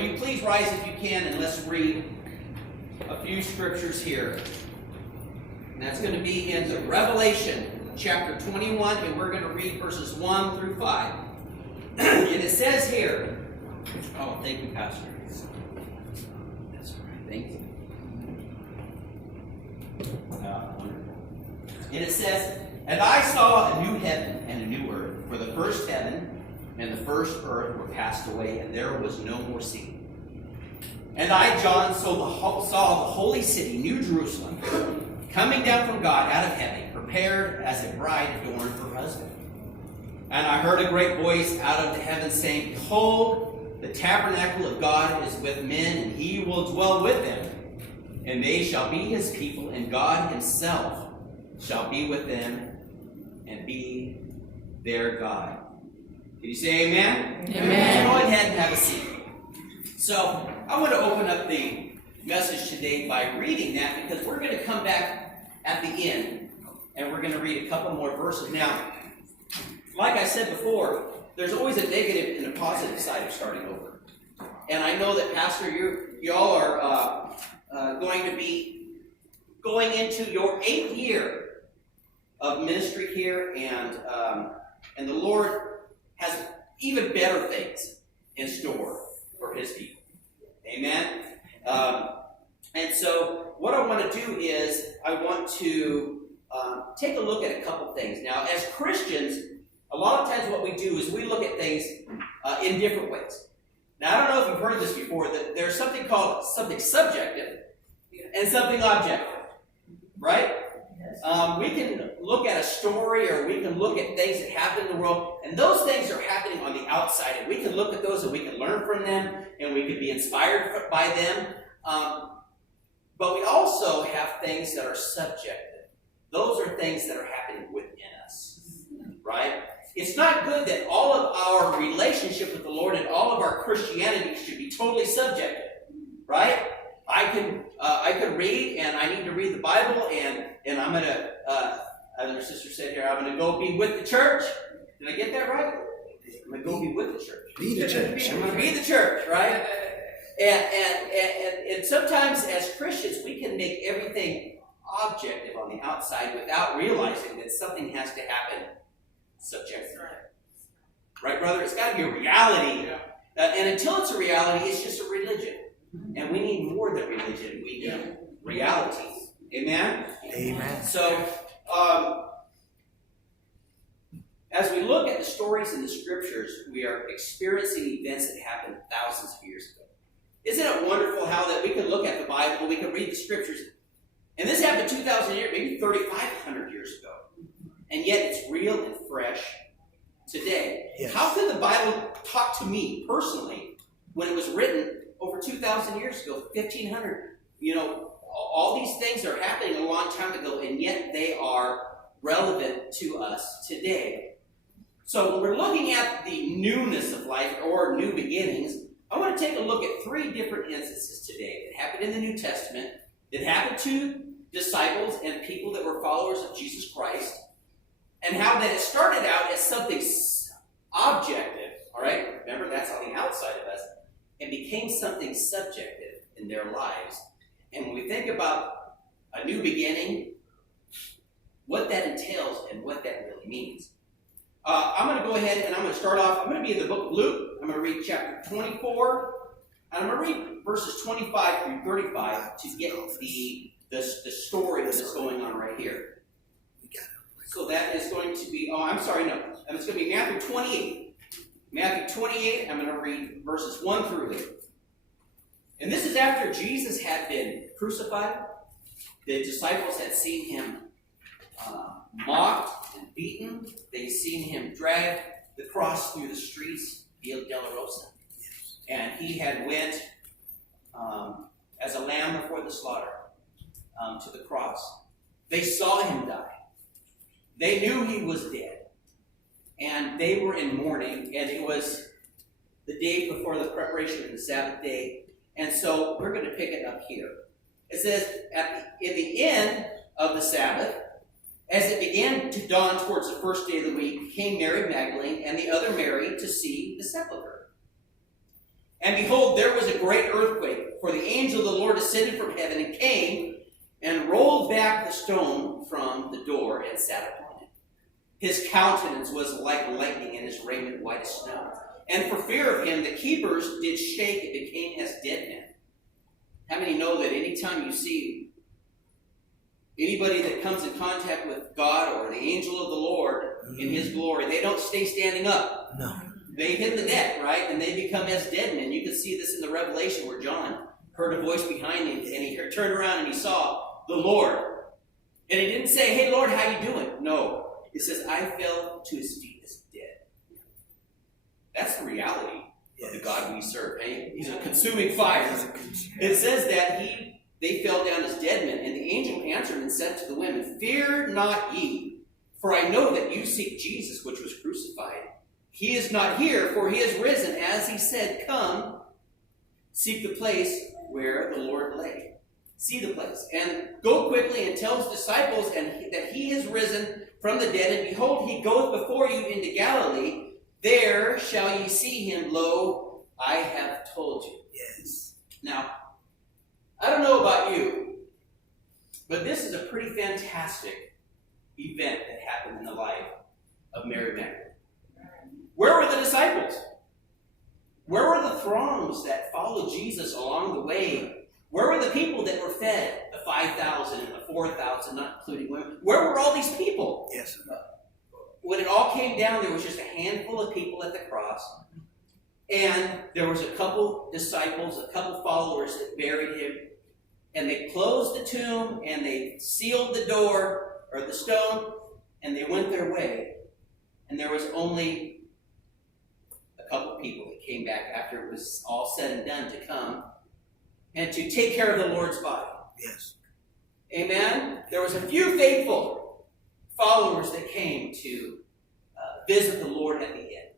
will you please rise if you can, and let's read a few scriptures here. And that's going to be in the Revelation chapter 21, and we're going to read verses 1 through 5. And it says here, oh, thank you, Pastor. That's all right, thank you. Wonderful. And it says, "And I saw a new heaven and a new earth, for the first heaven and the first earth were passed away, and there was no more sea. And I, John, saw the holy city, New Jerusalem, coming down from God out of heaven, prepared as a bride adorned for her husband. And I heard a great voice out of the heavens saying, Behold, the tabernacle of God is with men, and he will dwell with them. And they shall be his people, and God himself shall be with them and be their God." Can you say amen? Amen. Go ahead and have a seat. So, I want to open up the message today by reading that, because we're going to come back at the end and we're going to read a couple more verses. Now, like I said before, there's always a negative and a positive side of starting over. And I know that, Pastor, y'all are going to be going into your 8th year of ministry here, and the Lord has even better things in store for his people. Amen? And so what I want to do is I want to take a look at a couple things. Now, as Christians, a lot of times what we do is we look at things in different ways. Now, I don't know if you've heard this before, that there's something called something subjective and something objective, right? We can look at a story, or we can look at things that happen in the world, and those things are happening on the outside, and we can look at those and we can learn from them, and we can be inspired by them. But we also have things that are subjective. Those are things that are happening within us, right? It's not good that all of our relationship with the Lord and all of our Christianity should be totally subjective, right? I can read, and I need to read the Bible, and I'm going to, as our sister said here, I'm going to go be with the church. Did I get that right? I'm going to go be with the church. Be the church. I'm going to be the church, right? And sometimes as Christians, we can make everything objective on the outside without realizing that something has to happen subjectively. Right, brother? It's got to be a reality. And until it's a reality, it's just a religion. And we need more than religion. We need reality. Amen? Amen. So, as we look at the stories in the scriptures, we are experiencing events that happened thousands of years ago. Isn't it wonderful how that we can look at the Bible, we can read the scriptures, and this happened 2,000 years, maybe 3,500 years ago, and yet it's real and fresh today. Yes. How could the Bible talk to me personally when it was written over 2,000 years ago, 1,500? You know, all these things are happening a long time ago, and yet they are relevant to us today. So when we're looking at the newness of life, or new beginnings, I want to take a look at 3 different instances today that happened in the New Testament, that happened to disciples and people that were followers of Jesus Christ, and how that it started out as something objective, all right? Remember, that's on the outside of us, and became something subjective in their lives. And when we think about a new beginning, what that entails and what that really means. I'm going to go ahead and I'm going to start off. I'm going to be in the book of Luke. I'm going to read chapter 24. And I'm going to read verses 25 through 35 to get the story that's going on right here. So that is going to be, it's going to be Matthew 28. Matthew 28, I'm going to read verses 1 through 8. And this is after Jesus had been crucified. The disciples had seen him mocked and beaten. They'd seen him drag the cross through the streets, Via Dolorosa. And he had went as a lamb before the slaughter to the cross. They saw him die. They knew he was dead. And they were in mourning, and it was the day before the preparation of the Sabbath day. And so we're going to pick it up here. It says, in the end of the Sabbath, as it began to dawn towards the first day of the week, came Mary Magdalene and the other Mary to see the sepulchre. And behold, there was a great earthquake, for the angel of the Lord descended from heaven and came and rolled back the stone from the door and sat upon it. His countenance was like lightning, and his raiment white as snow. And for fear of him, the keepers did shake and became as dead men. How many know that anytime you see anybody that comes in contact with God or the angel of the Lord in his glory, they don't stay standing up. No. They hit the deck, right? And they become as dead men. You can see this in the Revelation where John heard a voice behind him, and he turned around and he saw the Lord. And he didn't say, "Hey, Lord, how you doing?" No. It says, "I fell to his feet as dead." That's the reality of the God we serve. Hey? He's a consuming fire. It says that they fell down as dead men. And the angel answered and said to the women, "Fear not ye, for I know that you seek Jesus, which was crucified. He is not here, for he is risen, as he said. Come, seek the place where the Lord lay." See the place. "And go quickly and tell his disciples that he is risen from the dead. And behold, he goeth before you into Galilee. There shall ye see him. Lo, I have told you." Yes. Now, I don't know about you, but this is a pretty fantastic event that happened in the life of Mary Magdalene. Where were the disciples? Where were the throngs that followed Jesus along the way? Where were the people that were fed? The 5,000 and the 4,000, not including women. Where were all these people? Yes. When it all came down, there was just a handful of people at the cross. And there was a couple disciples, a couple followers that buried him. And they closed the tomb, and they sealed the door, or the stone, and they went their way. And there was only a couple people that came back after it was all said and done to come and to take care of the Lord's body. Yes. Amen? There was a few faithful followers that came to visit the Lord at the end.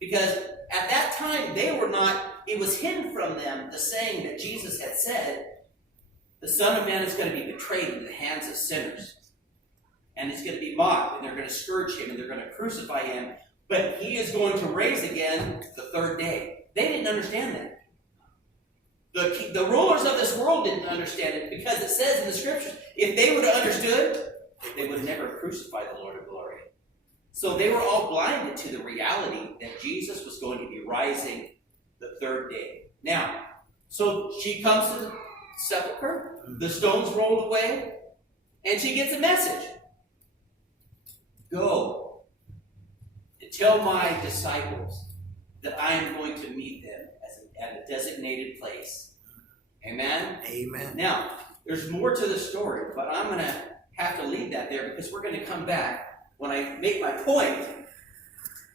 Because at that time, they were not, it was hidden from them, the saying that Jesus had said, the Son of Man is going to be betrayed into the hands of sinners. And he's going to be mocked, and they're going to scourge him, and they're going to crucify him. But he is going to rise again the third day. They didn't understand that. The rulers of this world didn't understand it, because it says in the scriptures, if they would have understood, they would never crucify the Lord of glory. So they were all blinded to the reality that Jesus was going to be rising the third day. Now, so she comes to the sepulchre, the stones rolled away, and she gets a message. "Go and tell my disciples that I am going to meet them at a designated place." Amen? Amen. Now, there's more to the story, but I'm going to have to leave that there because we're going to come back when I make my point,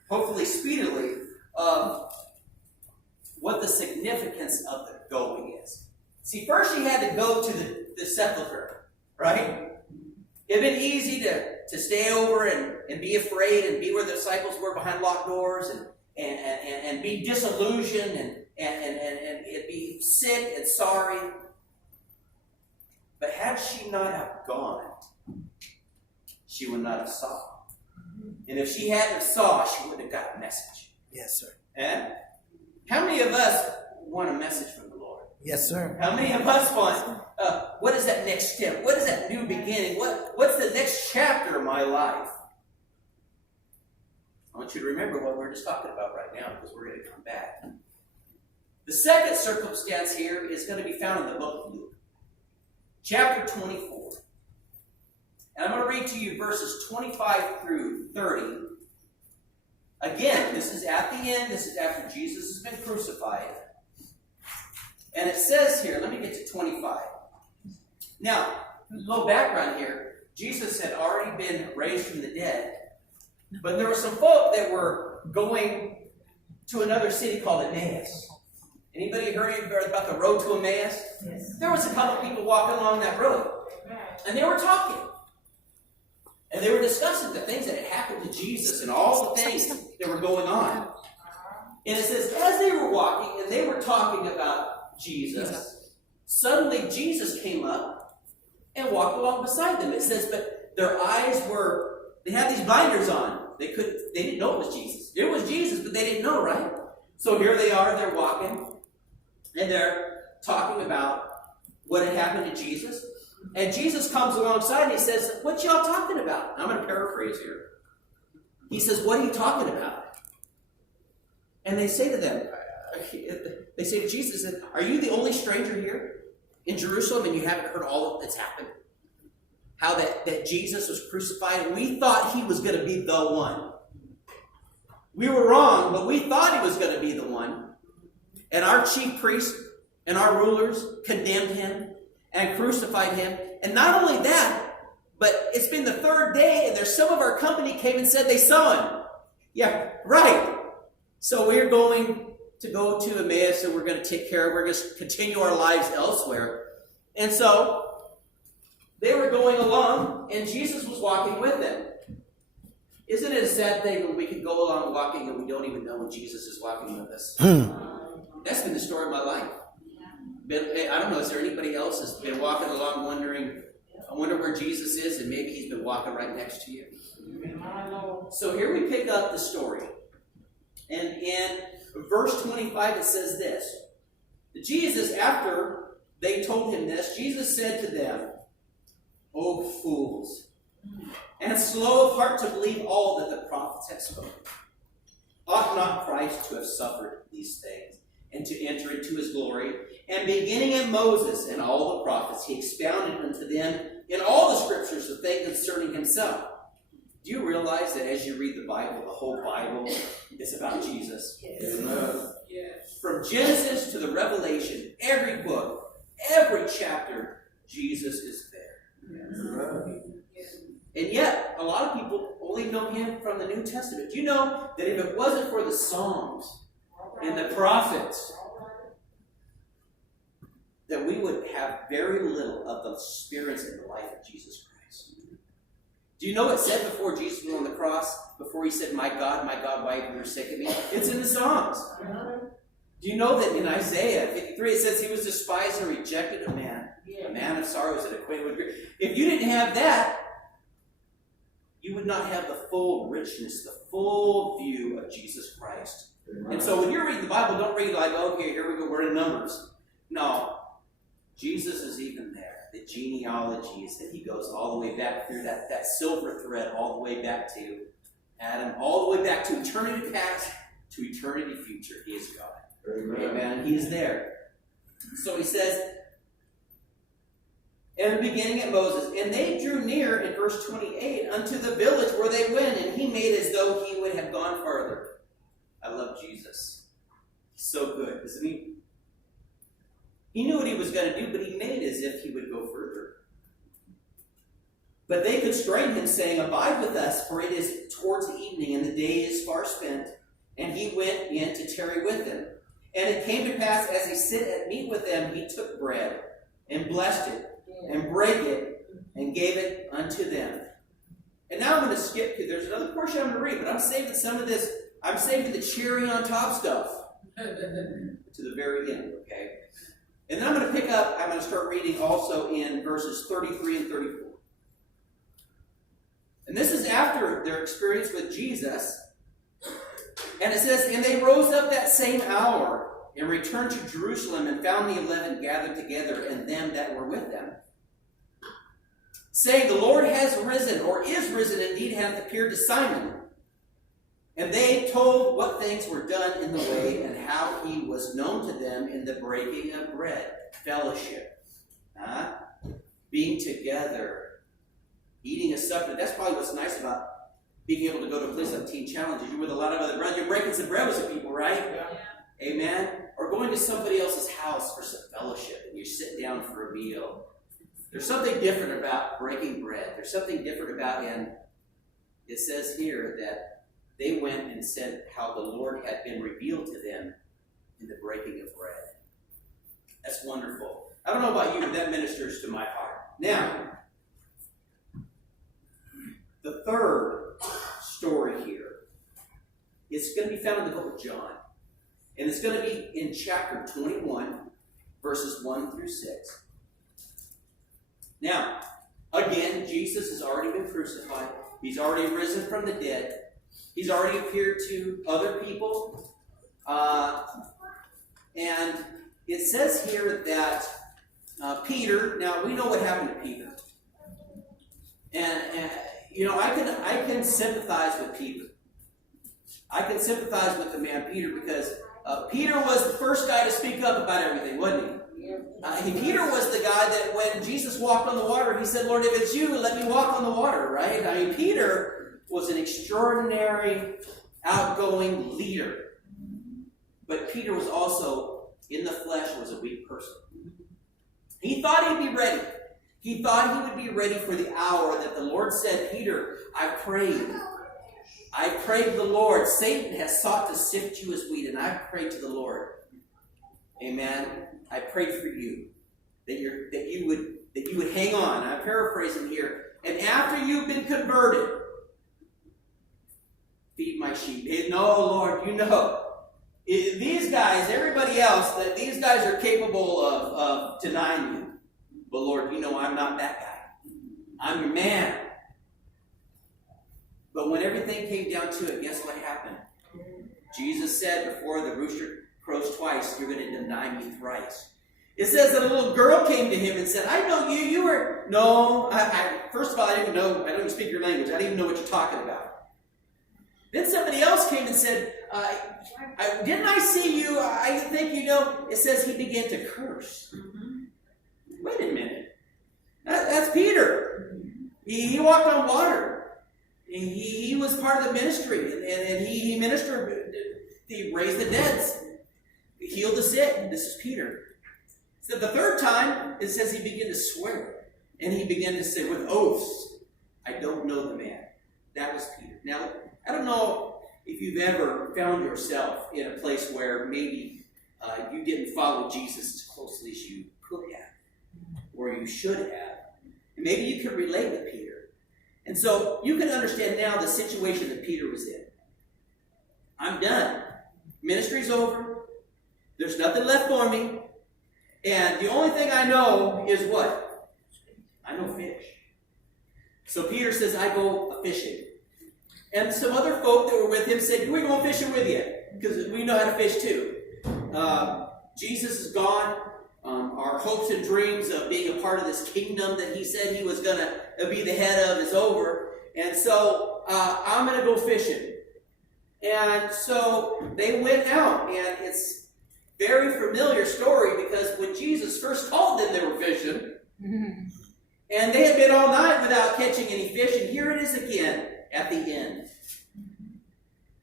hopefully speedily, of what the significance of the going is. See, first she had to go to the sepulchre, right? It had been easy to stay over and be afraid and be where the disciples were behind locked doors and be disillusioned and be sick and sorry. But had she not have gone, she would not have saw. And if she hadn't saw, she wouldn't have got a message. Yes, sir. And how many of us want a message from the Lord? Yes, sir. How many of us want, what is that next step? What is that new beginning? What's the next chapter of my life? I want you to remember what we're just talking about right now, because we're going to come back. The second circumstance here is going to be found in the book of Luke, chapter 24. And I'm going to read to you verses 25 through 30. Again, this is at the end. This is after Jesus has been crucified. And it says here, let me get to 25. Now, a little background here. Jesus had already been raised from the dead. But there were some folk that were going to another city called Emmaus. Anybody heard about the road to Emmaus? Yes. There was a couple people walking along that road. And they were talking. And they were discussing the things that had happened to Jesus and all the things that were going on. And it says, as they were walking and they were talking about Jesus, suddenly Jesus came up and walked along beside them. It says, but their eyes they had these blinders on. They didn't know it was Jesus. It was Jesus, but they didn't know, right? So here they are, they're walking, and they're talking about what had happened to Jesus. And Jesus comes alongside and he says, "What y'all talking about?" I'm going to paraphrase here. He says, "What are you talking about?" And they say to them, they say to Jesus, "Are you the only stranger here in Jerusalem and you haven't heard all that's happened? How that Jesus was crucified? We thought he was going to be the one. We were wrong, but we thought he was going to be the one. And our chief priests and our rulers condemned him and crucified him. And not only that, but it's been the third day, and there's some of our company came and said they saw him." Yeah, right. So we're going to go to Emmaus, and we're going to take care of, we're going to continue our lives elsewhere. And so they were going along, and Jesus was walking with them. Isn't it a sad thing when we can go along walking and we don't even know when Jesus is walking with us? That's been the story of my life. I don't know, is there anybody else that's been walking along wondering, I wonder where Jesus is, and maybe he's been walking right next to you? So here we pick up the story. And in verse 25 it says this. Jesus, after they told him this, Jesus said to them, "O fools, and slow of heart to believe all that the prophets have spoken. Ought not Christ to have suffered these things, and to enter into his glory? And beginning at Moses and all the prophets, he expounded unto them in all the scriptures the things concerning himself." Do you realize that as you read the Bible, the whole Bible is about Jesus? Yes. From Genesis to the Revelation, every book, every chapter, Jesus is there. Yes. And yet, a lot of people only know him from the New Testament. Do you know that if it wasn't for the Psalms and the prophets, that we would have very little of the experience in the life of Jesus Christ? Do you know it said before Jesus was on the cross, before he said, my God, why have you forsaken me?" It's in the Psalms. Do you know that in Isaiah 53 it says he was despised and rejected of man, a man of sorrows and acquainted with grief? If you didn't have that, you would not have the full richness, the full view of Jesus Christ. And so when you're reading the Bible, don't read like, okay, here we go, we're in Numbers. No. Jesus is even there. The genealogies that he goes all the way back through that silver thread, all the way back to Adam, all the way back to eternity past to eternity future. He is God. Amen. He is there. So he says, in the beginning at Moses, and they drew near in verse 28 unto the village where they went, and he made as though he would have gone farther. I love Jesus. He's so good, isn't he? He knew what he was going to do, but he made as if he would go further. But they constrained him, saying, "Abide with us, for it is towards evening, and the day is far spent." And he went in to tarry with them. And it came to pass, as he sat at meat with them, he took bread, and blessed it, and brake it, and gave it unto them. And now I'm going to skip, because there's another portion I'm going to read, but I'm saving some of this, I'm saving the cherry on top stuff to the very end, okay? And then I'm going to pick up, I'm going to start reading also in verses 33 and 34. And this is after their experience with Jesus. And it says, "And they rose up that same hour, and returned to Jerusalem, and found the 11 gathered together, and them that were with them, saying, The Lord has risen, or is risen indeed, hath appeared to Simon. And they told what things were done in the way, and how he was known to them in the breaking of bread." Fellowship. Being together. Eating a supper. That's probably what's nice about being able to go to a place like Teen Challenges. You're with a lot of other brothers. You're breaking some bread with some people, right? Yeah. Amen? Or going to somebody else's house for some fellowship, and you sit down for a meal. There's something different about breaking bread. There's something different about, and it says here that they went and said how the Lord had been revealed to them in the breaking of bread. That's wonderful. I don't know about you, but that ministers to my heart. Now, the third story here is going to be found in the book of John. And it's going to be in chapter 21, verses 1 through 6. Now, again, Jesus has already been crucified. He's already risen from the dead. He's already appeared to other people. And it says here that Peter, now we know what happened to Peter. And I can sympathize with Peter. I can sympathize with the man Peter because Peter was the first guy to speak up about everything, wasn't he? Peter was the guy that when Jesus walked on the water, he said, Lord, if it's you, let me walk on the water, right? I mean, Peter was an extraordinary, outgoing leader. But Peter was also, in the flesh, was a weak person. He thought he'd be ready. He thought he would be ready for the hour that the Lord said, Peter, I prayed to the Lord. Satan has sought to sift you as wheat, and I prayed to the Lord. Amen. I prayed for you that you would hang on. I'm paraphrasing here. And after you've been converted, feed my sheep. No, Lord, you know. These guys, everybody else, that these guys are capable of denying you. But Lord, you know I'm not that guy. I'm your man. But when everything came down to it, guess what happened? Jesus said, before the rooster crows twice, you're going to deny me thrice. It says that a little girl came to him and said, I know you. You were... No, first of all, I don't even speak your language. I don't even know what you're talking about. Then somebody else came and said, didn't I see you? I think you know. It says he began to curse. Wait a minute. That's Peter. He walked on water. He was part of the ministry. And he ministered. He raised the dead. He healed the sick. This is Peter. So the third time, it says he began to swear. And he began to say with oaths, I don't know the man. That was Peter. Now, I don't know if you've ever found yourself in a place where maybe you didn't follow Jesus as closely as you could have, or you should have. And maybe you could relate with Peter. And so you can understand now the situation that Peter was in. I'm done. Ministry's over. There's nothing left for me. And the only thing I know is what? I know fish. So Peter says, I go fishing. And some other folk that were with him said, we're going fishing with you, because we know how to fish too. Jesus is gone. Our hopes and dreams of being a part of this kingdom that he said he was going to be the head of is over. And so I'm going to go fishing. And so they went out, and it's a very familiar story because when Jesus first called them, they were fishing. And they had been all night without catching any fish, and here it is again. At the end,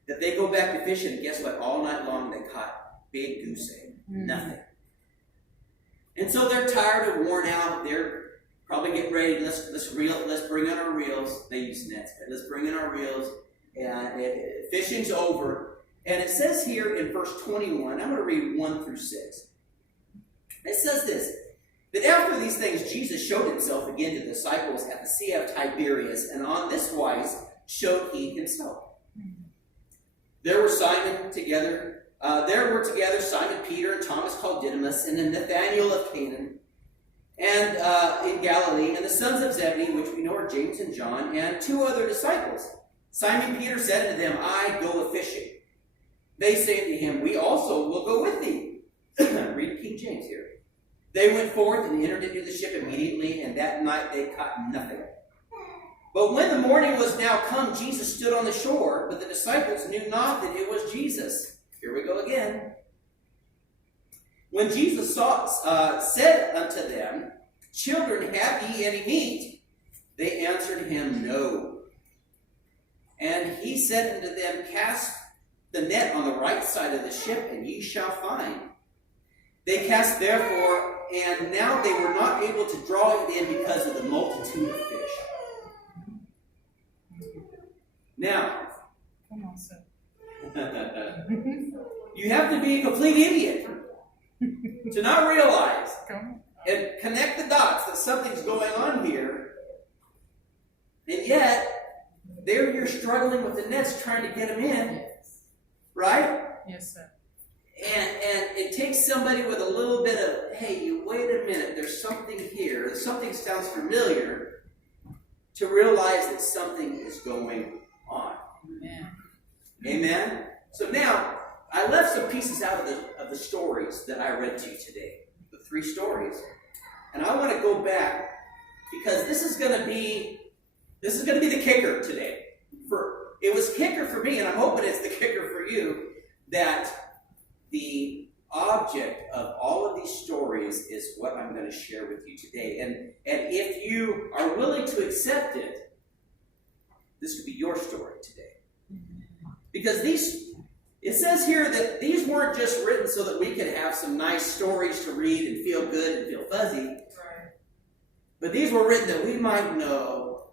that they go back to fishing, and guess what? All night long they caught big goose egg. Nothing. And so they're tired and worn out. They're probably getting ready. Let's bring in our reels. They use nets, but let's bring in our reels. And fishing's over. And it says here in verse 21, I'm going to read 1 through 6. It says this. That after these things, Jesus showed himself again to the disciples at the Sea of Tiberias, and on this wise showed he himself. There were together Simon Peter and Thomas called Didymus, and then Nathanael of Canaan, and in Galilee, and the sons of Zebedee, which we know are James and John, and 2 other disciples. Simon Peter said unto them, I go a-fishing. They say unto him, we also will go with thee. Read King James here. They went forth and entered into the ship immediately, and that night they caught nothing. But when the morning was now come, Jesus stood on the shore, but the disciples knew not that it was Jesus. Here we go again. When Jesus said unto them, Children, have ye any meat? They answered him, No. And he said unto them, Cast the net on the right side of the ship, and ye shall find. They cast therefore, and now they were not able to draw it in because of the multitude of fish. Now, come on, sir. You have to be a complete idiot to not realize and connect the dots that something's going on here, and yet they're here struggling with the nets trying to get them in, right? Yes, sir. And it takes somebody with a little bit of, hey, wait a minute, there's something here, something sounds familiar, to realize that something is going on. Amen. Amen? So now, I left some pieces out of the stories that I read to you today, the 3 stories, and I want to go back because this is going to be the kicker today. It was kicker for me, and I'm hoping it's the kicker for you, that the object of all of these stories is what I'm going to share with you today. And if you are willing to accept it, this could be your story today. Because it says here that these weren't just written so that we could have some nice stories to read and feel good and feel fuzzy. Right. But these were written that we might know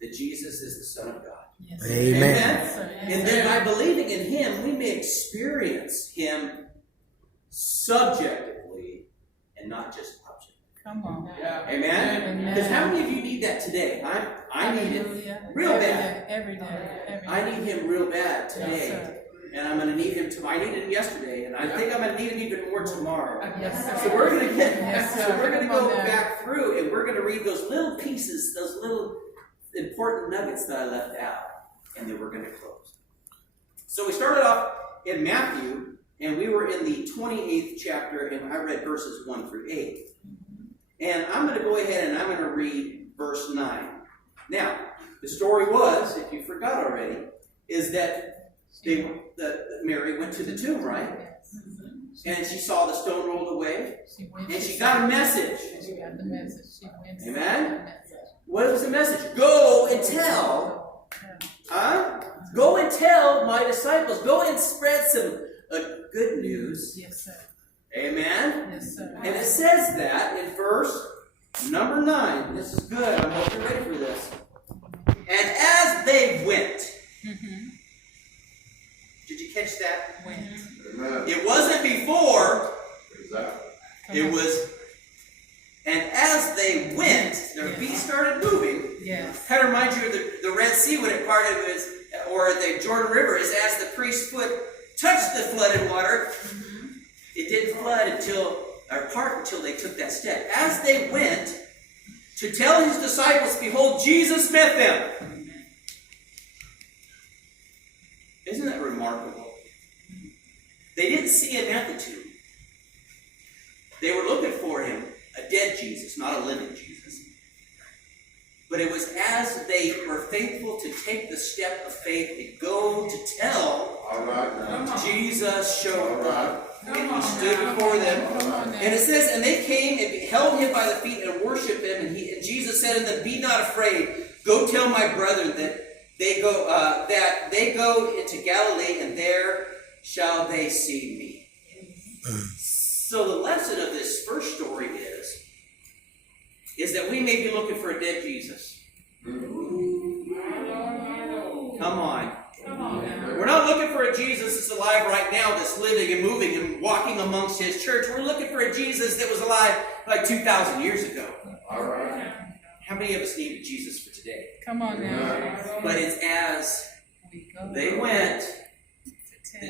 that Jesus is the Son of God. Yes. Amen. Yes. And then by believing in Him, we may experience Him subjectively and not just objectively. Come on. Yeah. Amen? Because how many of you need that today? I need it real bad. Every day. I need Him real bad today. Yes, and I'm going to need Him tomorrow. I needed Him yesterday, and I think I'm going to need Him even more tomorrow. Yes, so we're going to go back through, and we're going to read those little pieces, those little important nuggets that I left out, and then we're going to close. So we started off in Matthew, and we were in the 28th chapter, and I read verses 1 through 8. And I'm going to go ahead and I'm going to read verse 9. Now, the story was, if you forgot already, is that Mary went to the tomb, right? And she saw the stone rolled away, and she got a message. She got the message. Amen? What was the message? Go and tell. Go and tell my disciples. Go and spread some good news. Yes, sir. Amen? Yes, sir. And it says that in verse number 9. This is good. I hope you're ready for this. And as they went. Mm-hmm. Did you catch that? Went. It wasn't before. Exactly. It was. And as they went, their feet started moving. Yes. Kind of reminds you of the Red Sea when it parted, or the Jordan River, is as the priest's foot touched the flooded water. Mm-hmm. It didn't flood part until they took that step. As they went to tell His disciples, behold, Jesus met them. Isn't that remarkable? They didn't see Him at the tomb. They were looking for Him, a dead Jesus, not a living Jesus. But it was as they were faithful to take the step of faith and go to tell, Jesus showed up. And He stood before them. And it says, and they came and held Him by the feet and worshipped Him. And Jesus said unto them, be not afraid. Go tell my brethren that they go into Galilee, and there shall they see me. So the lesson of this first story is that we may be looking for a dead Jesus. Come on. We're not looking for a Jesus that's alive right now, that's living and moving and walking amongst His church. We're looking for a Jesus that was alive like 2,000 years ago. All right. How many of us need Jesus for today? Come on now. But it's as they went